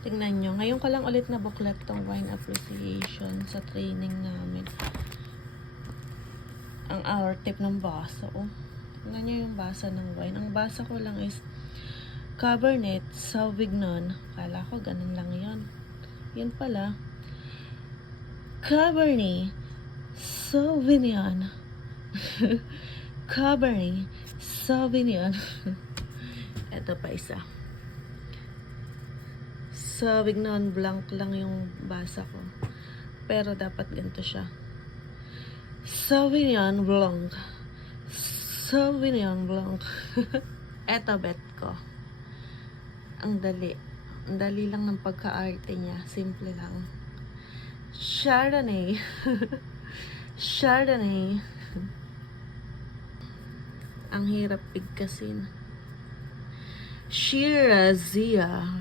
Tingnan nyo. Ngayon ko lang ulit na buklat tong wine appreciation sa training namin. Ang our tip ng basa. Oh. Tingnan nyo yung basa ng wine. Ang basa ko lang is Cabernet Sauvignon. Kala ko ganun lang yun. Yun pala. Cabernet Sauvignon. Cabernet Sauvignon. Ito pa isa. Sauvignon Blanc lang yung basa ko. Pero dapat ganito siya. Sauvignon Blanc. Sauvignon Blanc. Eto bet ko. Ang dali. Ang dali lang ng pagka-arte niya. Simple lang. Chardonnay. Chardonnay. Ang hirap bigkasin. Shirazia.